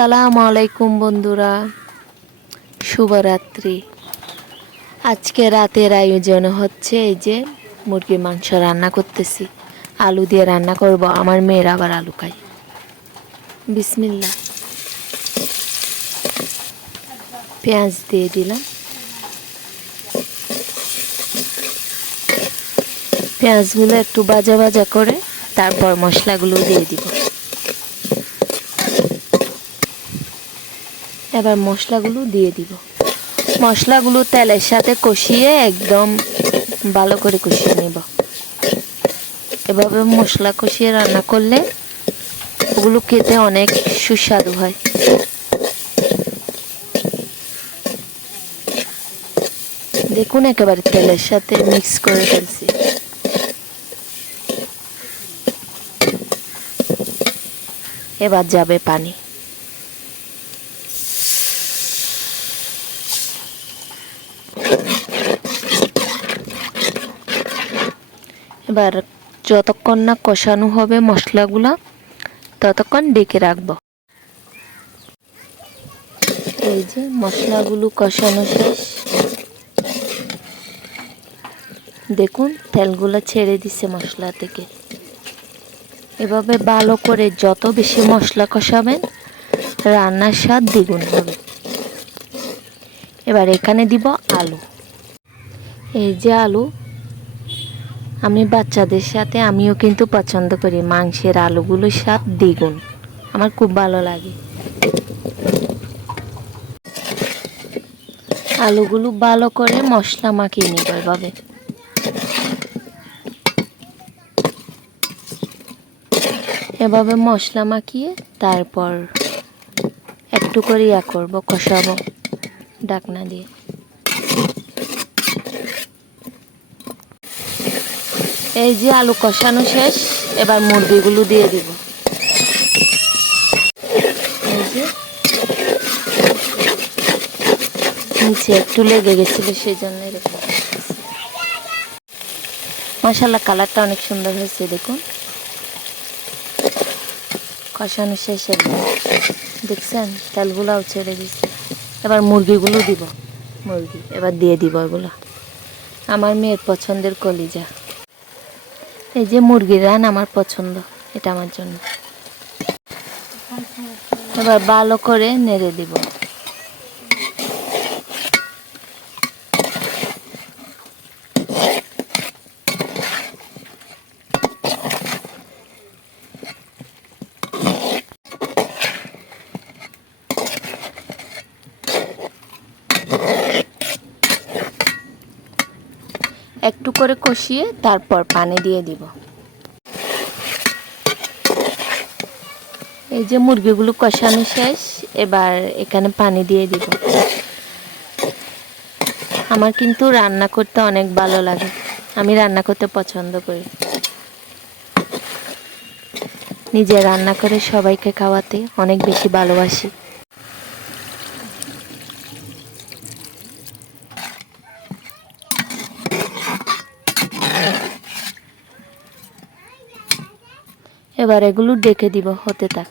আসসালামু আলাইকুম বন্ধুরা, শুভরাত্রি। আজকে রাতের আয়োজন হচ্ছে এই যে মুরগির মাংস রান্না করতেছি। আলু দিয়ে রান্না করব, আমার মেয়ের আবার আলু খায়। বিসমিল্লাহ। পেঁয়াজ দিয়ে দিলাম, পেঁয়াজগুলো একটু ভাজা ভাজা করে তারপর মশলাগুলো দিয়ে দিব। এবার মশলাগুলো দিয়ে দিব। মশলাগুলো তেলের সাথে কষিয়ে একদম ভালো করে কষিয়ে নেব। এভাবে মশলা কষিয়ে রান্না করলে ওগুলো খেতে অনেক সুস্বাদু হয়। দেখুন, একেবারে তেলের সাথে মিক্স করে ফেলছি। এবার যাবে পানি। এবার যতক্ষণ না কষানো হবে মশলাগুলো ততক্ষণ ডেকে রাখবো। এই যে মশলাগুলো কষানো শেষ, দেখুন তেলগুলো ছেড়ে দিছে মশলা থেকে। এভাবে ভালো করে যত বেশি মশলা কষাবেন রান্নার স্বাদ দ্বিগুণ হবে। এবার এখানে দিব আলু। এই যে আলু, আমি বাচ্চাদের সাথে আমিও কিন্তু পছন্দ করি। মাংসের আলুগুলোর স্বাদ দ্বিগুণ, আমার খুব ভালো লাগে। আলুগুলো ভালো করে মশলা মাখিয়ে নিব। এভাবে এভাবে মশলা মাখিয়ে তারপর একটু করে করব, কষাবো ঢাকনা দিয়ে। এই যে আলু কষানো শেষ, এবার মুরগিগুলো দিয়ে দিব। এই যে নিচে একটু লেগে গেছিল, সেই জন্য এরকম। মাশাআল্লাহ, কালারটা অনেক সুন্দর হয়েছে। দেখুন কষানো শেষ, দেখছেন তেলগুলাও ছেড়ে দিচ্ছে। এবার মুরগিগুলো দিব। মুরগি এবার দিয়ে দিব এগুলো। আমার মেয়ের পছন্দের কলিজা। এই যে মুরগির রান আমার পছন্দ, এটা আমার জন্য। এবার ভালো করে নেড়ে দিব। একটু করে কষিয়ে তারপর পানি দিয়ে দিব। এই যে মুরগিগুলো কষানো শেষ, এবার এখানে পানি দিয়ে দিব। আমার কিন্তু রান্না করতে অনেক ভালো লাগে, আমি রান্না করতে পছন্দ করি। নিজে রান্না করে সবাইকে খাওয়াতে অনেক বেশি ভালোবাসি। এবার এগুলো ডেকে দিব, হতে থাক।